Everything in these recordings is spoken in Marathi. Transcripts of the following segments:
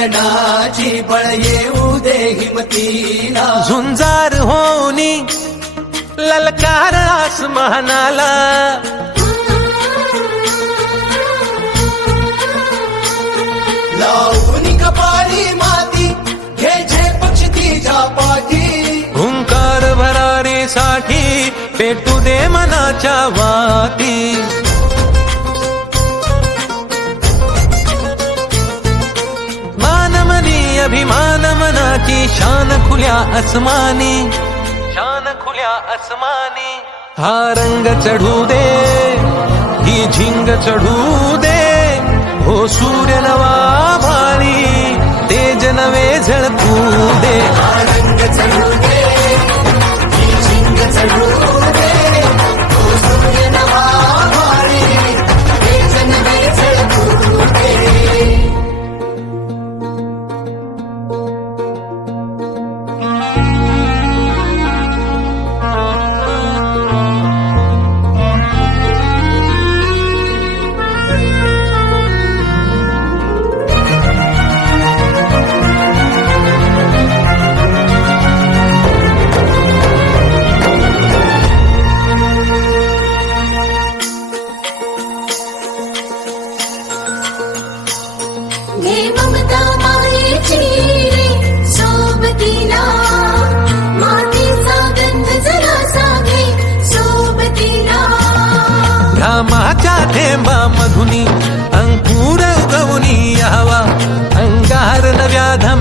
मरणाची बळ येऊ दे हिमतीला. झुंजार होनी ललकार आसमानाला. लावून कपाळी माती घे झे पक्ष तिच्या पाठी. हुंकार भरारी साठी पेटू दे मनाच्या वाती. अभिमान मनाची शान खुल्या अस्मानी शान खुल्या अस्मानी हा रंग चढू दे ही झिंग चढू दे. हो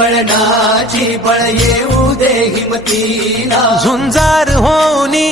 बळणाची बळ येऊ दे हिमतीला. झुंजार होनी